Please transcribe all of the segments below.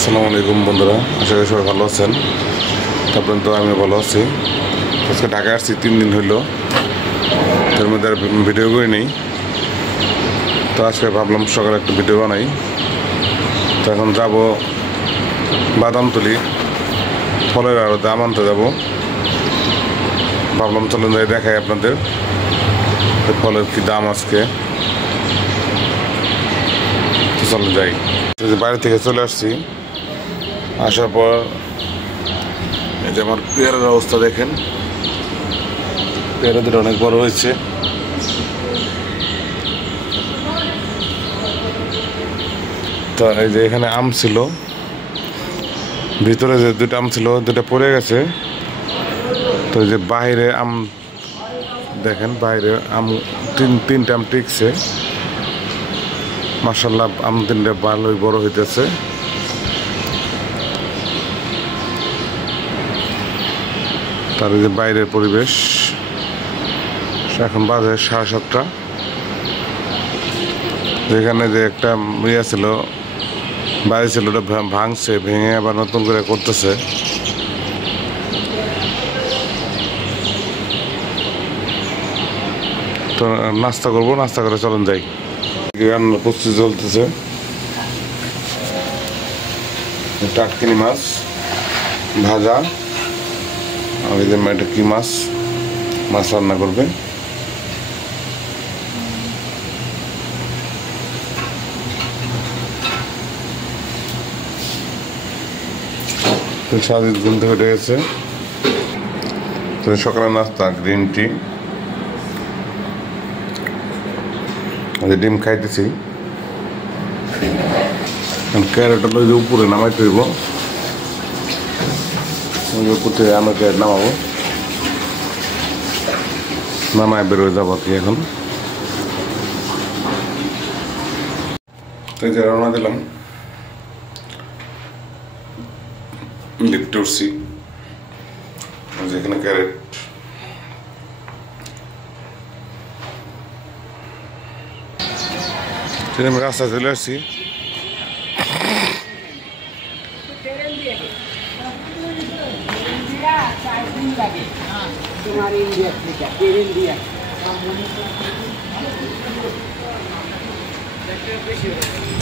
আসসালামু আলাইকুম বন্ধুরা, আশা করি সবাই ভালো আছেন। তারপরে তো আমি ভালো আছি। আজকে ঢাকায় আসছি 3 দিন হইল, তার মধ্যে আর ভিডিও করে নেই। তো আজকে ভাবলাম সকালে একটা ভিডিও বানাই। তো এখন যাব বাদামতলি, ফলের আরো দাম আনতে যাব। ভাবলাম চলুন যাই দেখাই আপনাদের ফলের কি দাম আজকে। তো চলুন যাই। বাইরে থেকে চলে আসছি, আসার পর এই যে আমার পেয়ারের অবস্থা দেখেন। পেয়ারা দুটো অনেক বড় হয়েছে। তো এই যে এখানে আম ছিল, ভিতরে যে দুটো আম ছিল দুটো পড়ে গেছে। তো এই যে বাইরে আম দেখেন, বাইরে আম তিনটা আম টিকছে। মাশাআল্লাহ, আম তিনটা ভালোই বড় হইতেছে। তার যে বাইরের পরিবেশ, এখন বাজে 7:30। যেখানে যে একটা ইয়ে ছিল, বাড়ি ছিল, ওটা ভাঙছে, ভেঙে আবার নতুন করে করতেছে। তো নাস্তা করবো, নাস্তা করে চলুন যাই। রান্নার প্রস্তুতি চলতেছে। টাটকিনি মাছ ভাজা, আর এই যে এটা কি মাছ রান্না করবে। সাজিদ ঘুম থেকে উঠে গেছে। তো সকালে নাস্তা গ্রিন টি, ডিম খাইতেছি। ক্যারেট হলো যে উপরে নামাইতে হইব, উপর থেকে আমরা ক্যারেট নামাবো, নামায় বেরোয় যাবো কি এখন। তো এই যে রওনা দিলাম, লিফটে উঠছি। যেখানে ক্যারেট, আমি রাস্তায় চলে আসছি।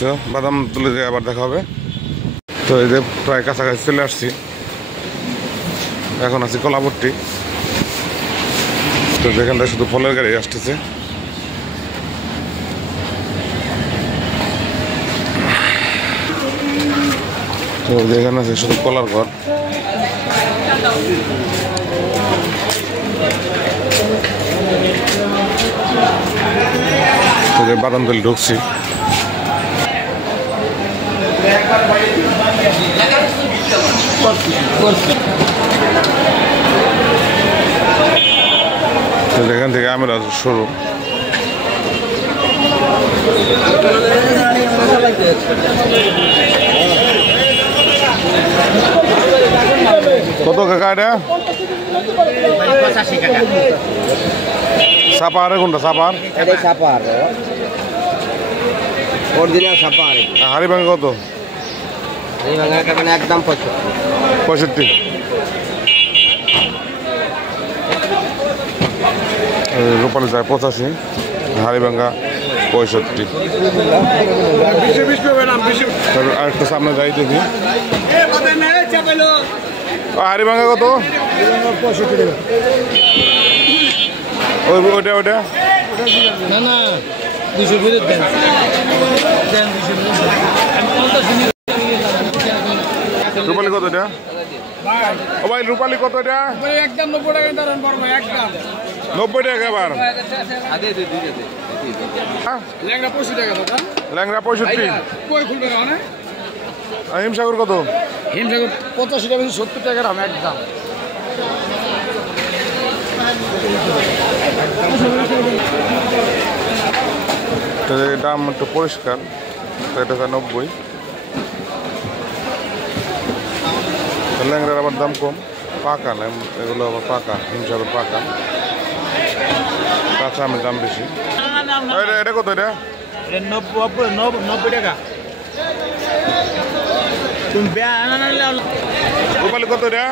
তো বাদাম তুলে দিয়ে আবার দেখা হবে। তো এই যে প্রায় কাছাকাছি চলে আসছি, এখন আছি কলাপট্টি। তো যেখানটা শুধু ফলের গাড়ি আসতেছে। তো যেখানে আছে শুধু কলার ঘর। তো যে বাদামতলি ঢুকছি। তো যেখান থেকে আমের শুরু। কত কাকা এটা? সাপার কোনটা? সাপার হারিভাঙ্গা কত? একদম 65। রূপালী যায় 85, হারিভাঙ্গা 65। আরেকটা সামনে যাই দেখি। হারিভাঙ্গা কত? ওইটা ওইটা না না 200 করে দেন। রূপালী কত এটা? ও ভাই রূপালী কত এটা? একদম 90 টাকা দাঁড়ান পারবো, একদম 90 টাকা আবার। ল্যাংড়া 85 টাকা দাদা। ল্যাংড়া 65। কই খুলবে না? হিমসাগর কত? হিমসাগর 85 টাকা, 70 টাকা দাম একদম। দাম একটু পরিষ্কার, এটা 90। ল্যাংড়ার আবার দাম কম, পাকা না এগুলো, আবার পাকা হিমসাগর পাকা। কাঁচা আমের দাম বেশি। এটা কত? এটা 90 টাকা। রূপালি কত রে?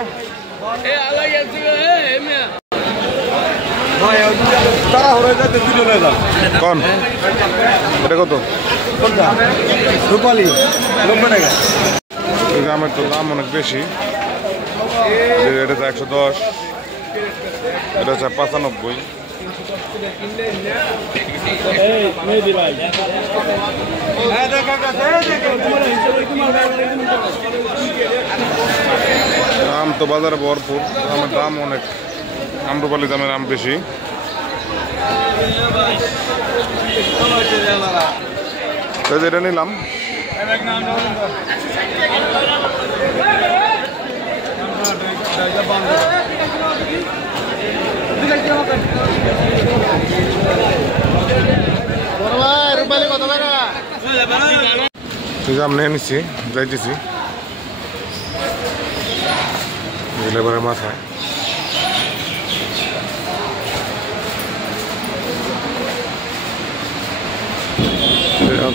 কোন এটা কত? রূপালি 90 টাকা। এই আমের তো দাম অনেক বেশি। এটা তো 110, এটা হচ্ছে 95। আম তো বাজারে ভরপুর, আমের দাম অনেক। আম্রপালি দামের আম বেশি। এটা নিলাম। আম নিয়ে নিচ্ছি, যাইতেছি লেবারের মাথায়।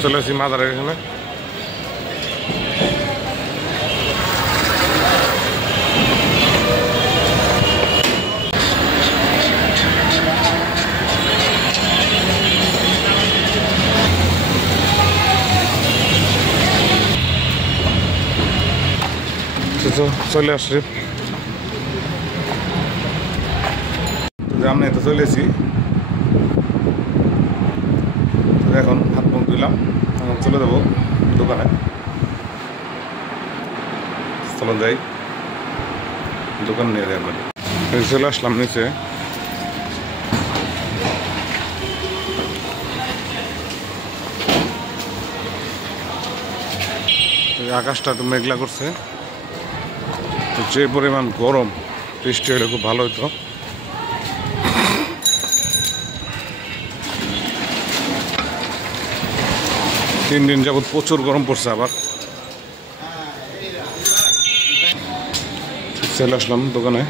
চলে আসছি মাদারের এখানে। চলে আসছি, আমি তো চলে এসেছি। এখন হাত মুখ দিলাম, এখন চলে যাবো দোকানে। চলো যাই, দোকান নিয়ে যাই। চলে আসলাম নিচে। আকাশটা একটু মেঘলা করছে, যে পরিমাণ গরম, বৃষ্টি হলে খুব ভালো হতো। তিন দিন যাবত প্রচুর গরম পড়ছে। আবার চলে আসলাম দোকানে।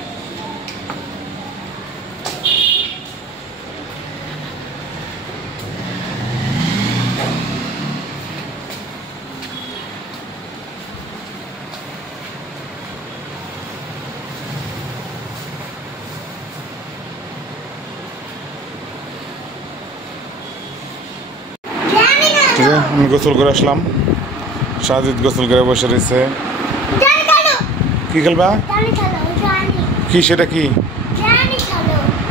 আমি গোসল করে আসলাম, সাজিদ গোসল করে বসে রয়েছে। কি খেলবা? কি সেটা? কি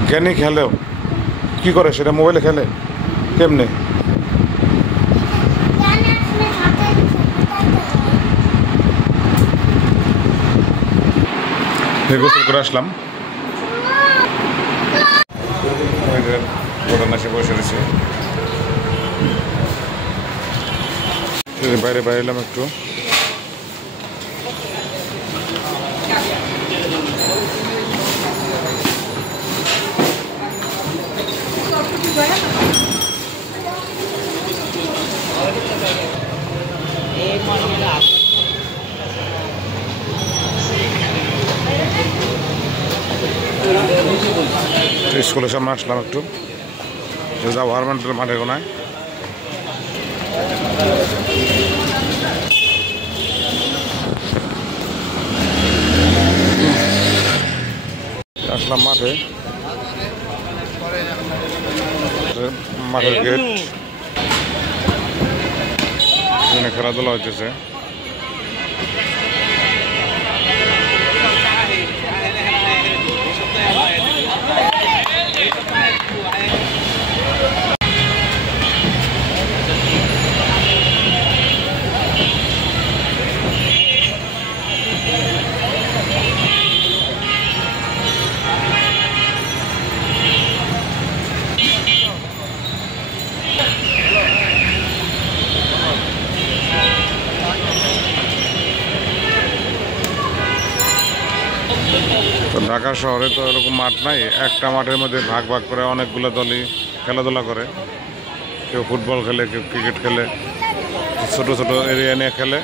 জ্ঞানী খেলেও? কি করে সেটা? মোবাইলে খেলে? কেমনে? গোসল করে আসলাম, এসে বসে রয়েছে। বাইরে বাইরে এলাম একটু। স্কুলের সামনে আসলাম একটু, যাবো হারমান্টের মাঠে কোনায়। আসলাম মাঠে, মাঠের গেট, এখানে খেলাধুলা হইতেছে। তো ঢাকা শহরে তো এরকম মাঠ নাই, একটা মাঠের মধ্যে ভাগ ভাগ করে অনেকগুলো দলই খেলাধুলা করে। কেউ ফুটবল খেলে, কেউ ক্রিকেট খেলে, ছোট ছোট এরিয়া নিয়ে খেলে।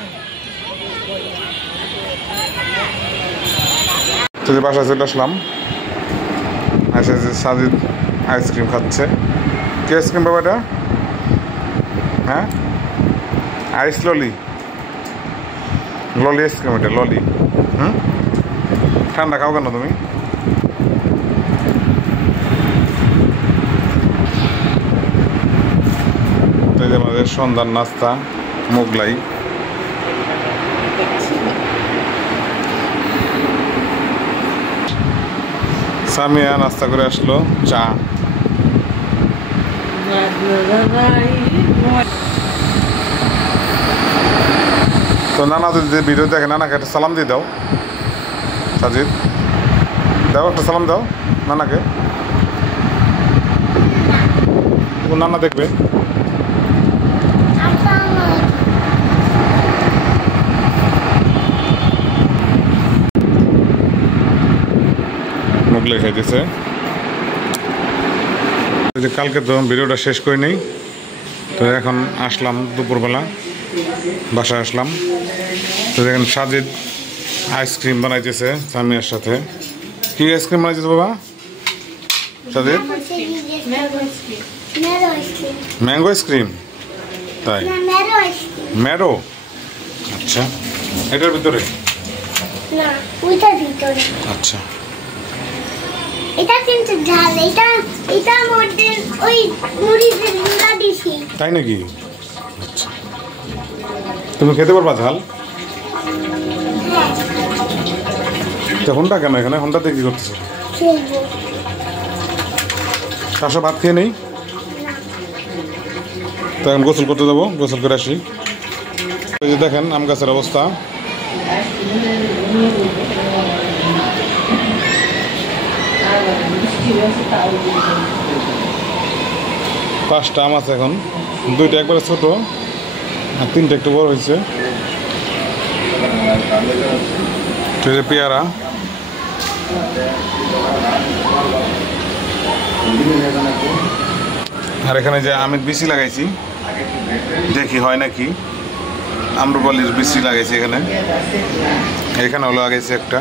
বাসায় চলে আসলাম, এসে সাজিদ আইসক্রিম খাচ্ছে। কি আইসক্রিম বাবা এটা? হ্যাঁ, আইস ললি। ললি আইসক্রিম, এটা ললি। হুম, ঠান্ডা খাও কেন তুমি? আমাদের সন্ধ্যার নাস্তা মোগলাই। সামিয়া নাস্তা করে আসলো চা। তো নানা যদি ভিডিও দেখে নানাকে একটা সালাম দিয়ে দাও। সাজিদ দাও, একটা সালাম দাও নানাকে, নানা দেখবে। মোগলাই খাইতেছে। কালকে তো ভিডিওটা শেষ করে নেই, তো এখন আসলাম দুপুরবেলা, বাসায় আসলাম। তো দেখেন সাজিদ আইসক্রিম বানাইতেছে সামিয়ার সাথে। কি আইসক্রিম বানাইতেছে বাবা সাজিদ? ম্যাঙ্গো আইসক্রিম, তাই? ম্যারো, আচ্ছা। এটার ভিতরে? আচ্ছা, এটা কিন্তু ঝাল, এটা মধ্যে ওই মরিচের গুঁড়া দিছি। তাই নাকি? আচ্ছা, তুমি খেতে পারবা ঝাল? তো হোন্ডা কেন এখানে? হোন্ডাতে কি করতেছে? খেলবো। আসো ভাত খেয়ে নেই, তো এখন গোসল করতে যাবো, গোসল করে আসি। এই যে দেখেন আম গাছের অবস্থা। পাঁচটা আম আছে এখন, দুইটা একবারে ছোট আর তিনটা একটু বড় হয়েছে। পেয়ারা, আর এখানে যে আমের বিচি লাগাইছি, দেখি হয় নাকি। আম্রপালির বিচি লাগাইছি এখানে, এখানেও লাগাইছি একটা।